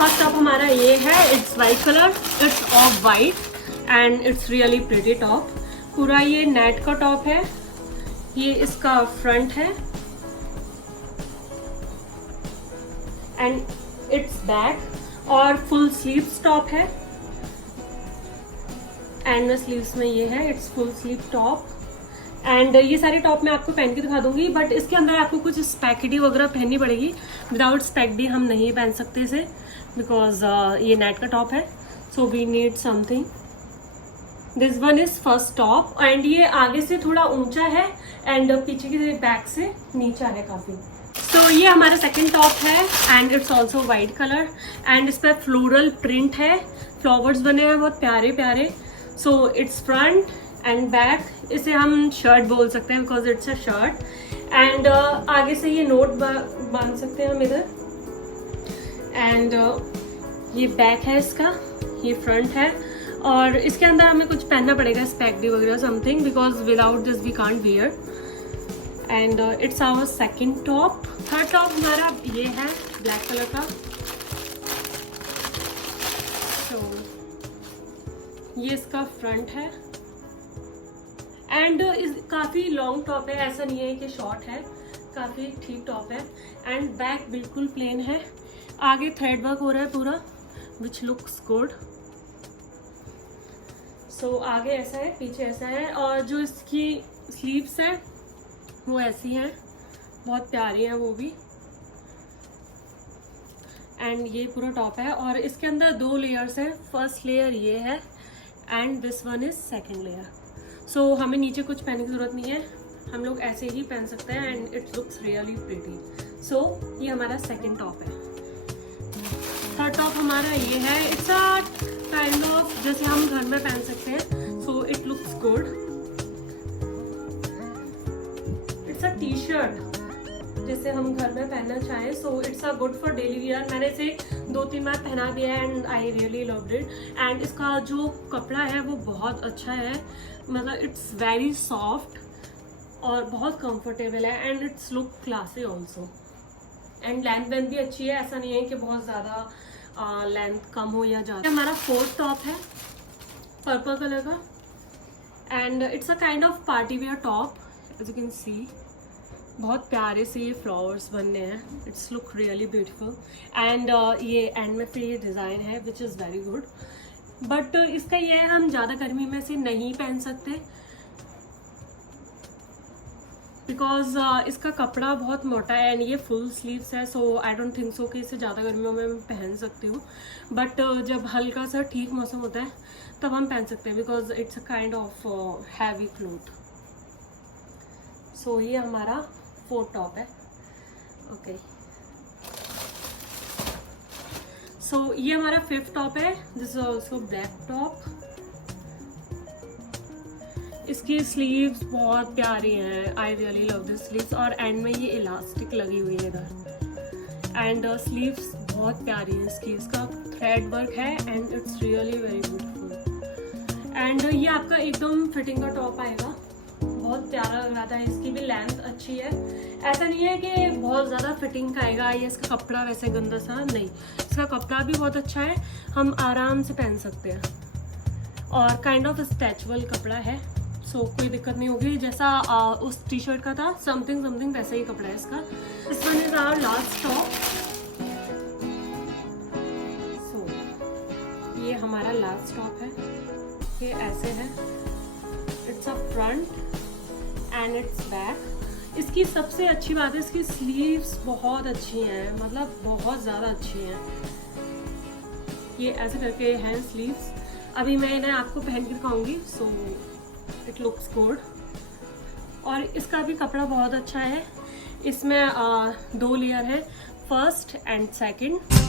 First top हमारा ये है, it's white colour, it's of white and it's really pretty top. पूरा ये नेट का टॉप है, ये इसका फ्रंट है एंड इट्स बैक और फुल स्लीव्स टॉप है एंड स्लीव्स में ये है, it's full sleeve top. And ये सारे टॉप मैं आपको पहन के दिखा दूंगी, बट इसके अंदर आपको कुछ स्पेकडी वगैरह पहननी पड़ेगी। विदाउट स्पेकडी हम नहीं पहन सकते इसे, बिकॉज ये नेट का टॉप है, so we need something. This one is first top and ये आगे से थोड़ा ऊंचा है एंड पीछे की बैक से नीचा है काफी। तो ये हमारा सेकंड टॉप है and it's also white colour and इस पर फ्लोरल प्रिंट है, फ्लावर्स बने हैं बहुत प्यारे प्यारे। So it's front end back, इसे हम शर्ट बोल सकते हैं because it's a shirt. And आगे से ये नोट बांध सकते हैं हम इधर एंड ये बैक है इसका, ये फ्रंट है और इसके अंदर हमें कुछ पहनना पड़ेगा, स्पेकडी वगैरह something, because without this we can't wear. And it's our second top. Third top हमारा ये है ब्लैक कलर का। तो ये इसका फ्रंट है एंड काफ़ी लॉन्ग टॉप है, ऐसा नहीं है कि शॉर्ट है, काफ़ी ठीक टॉप है। एंड बैक बिल्कुल प्लेन है, आगे थ्रेड वर्क हो रहा है पूरा, विच लुक्स गुड। सो आगे ऐसा है, पीछे ऐसा है और जो इसकी स्लीव्स हैं वो ऐसी हैं, बहुत प्यारी हैं वो भी। एंड ये पूरा टॉप है और इसके अंदर 2 लेयर्स हैं, फर्स्ट लेयर ये है and this one is second layer. So हमें नीचे कुछ पहनने की जरूरत नहीं है, हम लोग ऐसे ही पहन सकते हैं and it looks really pretty. So ये हमारा सेकेंड टॉप है। थर्ड टॉप हमारा ये है, इट्स अ काइंड ऑफ जैसे हम घर में पहन सकते हैं, so it looks good. It's a T shirt जैसे हम घर में पहनना चाहें, so it's a good for daily wear. मैंने इसे 2-3 बार पहना भी है and I really loved it. And इसका जो कपड़ा है वो बहुत अच्छा है, मतलब इट्स वेरी सॉफ्ट और बहुत कंफर्टेबल है and it's look classy also. And length भी अच्छी है, ऐसा नहीं है कि बहुत ज़्यादा लेंथ कम हो या ज़्यादा। हमारा फोर्थ टॉप है पर्पल कलर का and it's a kind of party wear top, as you can see. बहुत प्यारे से ये फ्लावर्स बनने हैं, it's look really beautiful. And ये एंड में फिर ये डिज़ाइन है which is very good, but इसका ये है हम ज़्यादा गर्मी में से नहीं पहन सकते बिकॉज इसका कपड़ा बहुत मोटा है एंड ये फुल स्लीव्स है। सो आई डोंट थिंक सो कि इसे ज़्यादा गर्मियों में मैं पहन सकती हूँ, बट जब हल्का सा ठीक मौसम होता है तब हम पहन सकते हैं because it's a kind of heavy cloth. So ये हमारा फोर्थ टॉप है। ओके, सो ये हमारा फिफ्थ टॉप है, this is also black top. इसकी स्लीव्स बहुत प्यारी हैं, I really love this sleeves. और एंड में ये इलास्टिक लगी हुई है इधर एंड स्लीव्स बहुत प्यारी है इसकी, इसका थ्रेड वर्क है and it's really very beautiful. And ये आपका एकदम फिटिंग का टॉप आएगा, बहुत प्यारा लग रहा था। इसकी भी लेंथ अच्छी है, ऐसा नहीं है कि बहुत ज़्यादा फिटिंग का आएगा या इसका कपड़ा वैसे गंदा सा नहीं, इसका कपड़ा भी बहुत अच्छा है, हम आराम से पहन सकते हैं और काइंड ऑफ स्ट्रेचेबल कपड़ा है, सो कोई दिक्कत नहीं होगी। जैसा उस टी शर्ट का था समथिंग वैसा ही कपड़ा है इसका। This one is our last top. So ये हमारा लास्ट टॉप है, ये ऐसे है, it's a front and it's back. इसकी सबसे अच्छी बात है इसकी स्लीव्स बहुत अच्छी हैं, मतलब बहुत ज़्यादा अच्छी हैं। ये ऐसे करके हैं स्लीव्स, अभी मैं इन्हें आपको पहन के दिखाऊंगी। सो इट लुक्स गुड और इसका भी कपड़ा बहुत अच्छा है। इसमें 2 लेयर है, फर्स्ट एंड सेकंड।